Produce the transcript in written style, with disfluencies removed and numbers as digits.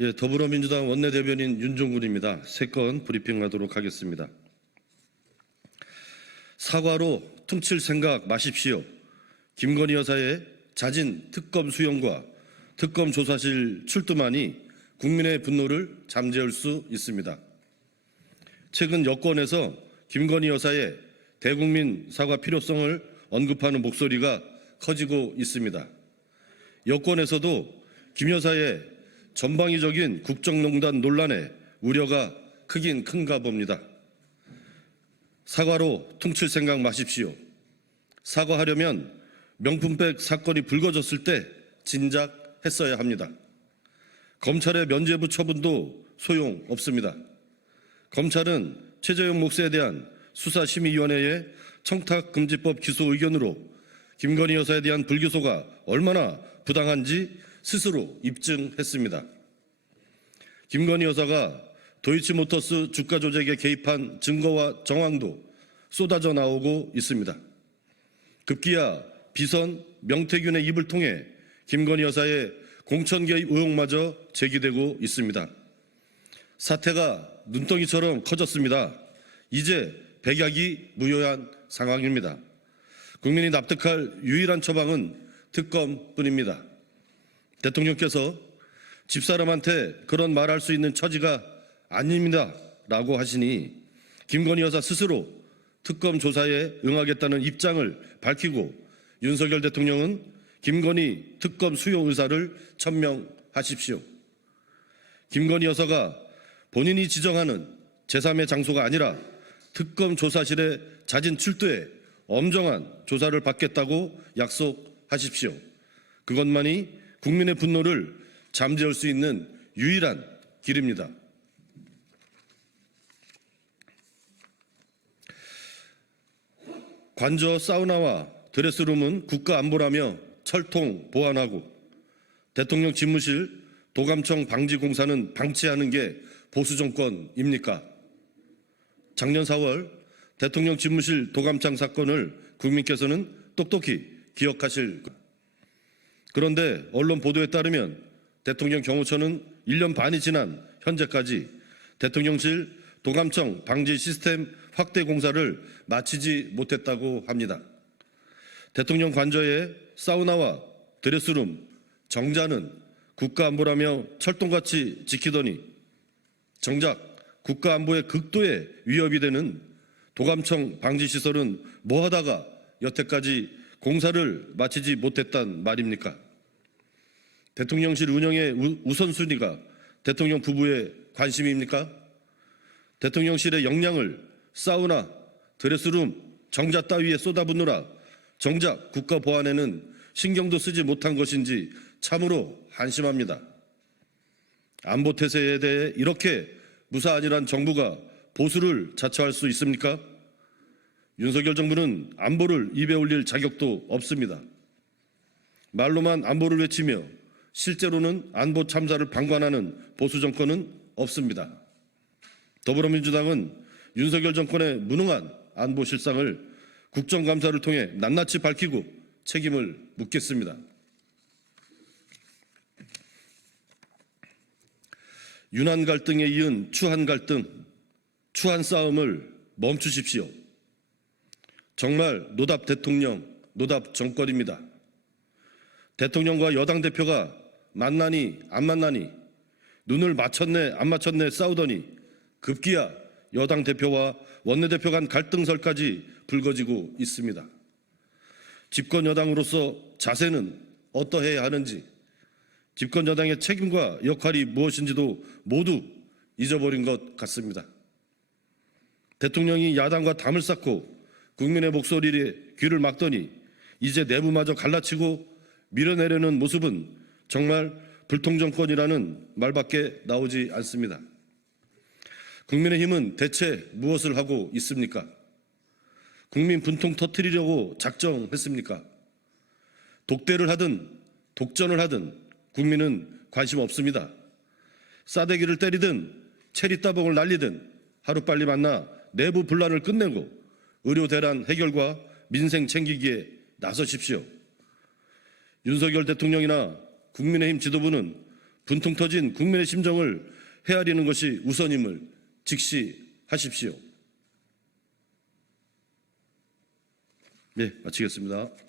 예, 더불어민주당 원내대변인 윤종군입니다. 세 건 브리핑하도록 하겠습니다. 사과로 퉁칠 생각 마십시오. 김건희 여사의 잦은 특검 수용과 특검 조사실 출두만이 국민의 분노를 잠재울 수 있습니다. 최근 여권에서 김건희 여사의 대국민 사과 필요성을 언급하는 목소리가 커지고 있습니다. 여권에서도 김 여사의 전방위적인 국정농단 논란에 우려가 크긴 큰가 봅니다. 사과로 퉁칠 생각 마십시오. 사과하려면 명품백 사건이 불거졌을 때 진작 했어야 합니다. 검찰의 면죄부 처분도 소용없습니다. 검찰은 최재형 목사에 대한 수사심의위원회의 청탁금지법 기소 의견으로 김건희 여사에 대한 불기소가 얼마나 부당한지 스스로 입증했습니다. 김건희 여사가 도이치모터스 주가 조작에 개입한 증거와 정황도 쏟아져 나오고 있습니다. 급기야 비선 명태균의 입을 통해 김건희 여사의 공천 개입 의혹마저 제기되고 있습니다. 사태가 눈덩이처럼 커졌습니다. 이제 백약이 무효한 상황입니다. 국민이 납득할 유일한 처방은 특검뿐입니다. 대통령께서 집사람한테 그런 말할 수 있는 처지가 아닙니다 라고 하시니 김건희 여사 스스로 특검 조사에 응하겠다는 입장을 밝히고 윤석열 대통령은 김건희 특검 수용 의사를 천명하십시오. 김건희 여사가 본인이 지정하는 제3의 장소가 아니라 특검 조사실에 잦은 출두해 엄정한 조사를 받겠다고 약속하십시오. 그것만이 국민의 분노를 잠재울 수 있는 유일한 길입니다. 관저 사우나와 드레스룸은 국가안보라며 철통 보안하고 대통령 집무실 도감청 방지공사는 방치하는 게 보수정권입니까? 작년 4월 대통령 집무실 도감청 사건을 국민께서는 똑똑히 기억하실 겁니다. 그런데 언론 보도에 따르면 대통령 경호처는 1년 반이 지난 현재까지 대통령실 도감청 방지 시스템 확대 공사를 마치지 못했다고 합니다. 대통령 관저의 사우나와 드레스룸, 정자는 국가안보라며 철통같이 지키더니 정작 국가안보의 극도의 위협이 되는 도감청 방지시설은 뭐하다가 여태까지 공사를 마치지 못했단 말입니까? 대통령실 운영의 우선순위가 대통령 부부의 관심입니까? 대통령실의 역량을 사우나, 드레스룸, 정자 따위에 쏟아붓느라 정작 국가 보안에는 신경도 쓰지 못한 것인지 참으로 한심합니다. 안보 태세에 대해 이렇게 무사안일한 정부가 보수를 자처할 수 있습니까? 윤석열 정부는 안보를 입에 올릴 자격도 없습니다. 말로만 안보를 외치며 실제로는 안보 참사를 방관하는 보수 정권은 없습니다. 더불어민주당은 윤석열 정권의 무능한 안보 실상을 국정감사를 통해 낱낱이 밝히고 책임을 묻겠습니다. 윤한 갈등에 이은 추한 갈등, 추한 싸움을 멈추십시오. 정말 노답 대통령, 노답 정권입니다. 대통령과 여당 대표가 만나니 안 만나니 눈을 맞췄네 안 맞췄네 싸우더니 급기야 여당 대표와 원내대표 간 갈등설까지 불거지고 있습니다. 집권 여당으로서 자세는 어떠해야 하는지, 집권 여당의 책임과 역할이 무엇인지도 모두 잊어버린 것 같습니다. 대통령이 야당과 담을 쌓고 국민의 목소리에 귀를 막더니 이제 내부마저 갈라치고 밀어내려는 모습은 정말 불통정권이라는 말밖에 나오지 않습니다. 국민의힘은 대체 무엇을 하고 있습니까? 국민 분통 터뜨리려고 작정했습니까? 독대를 하든 독전을 하든 국민은 관심 없습니다. 싸대기를 때리든 체리 따봉을 날리든 하루빨리 만나 내부 분란을 끝내고 의료 대란 해결과 민생 챙기기에 나서십시오. 윤석열 대통령이나 국민의힘 지도부는 분통 터진 국민의 심정을 헤아리는 것이 우선임을 직시하십시오. 네, 마치겠습니다.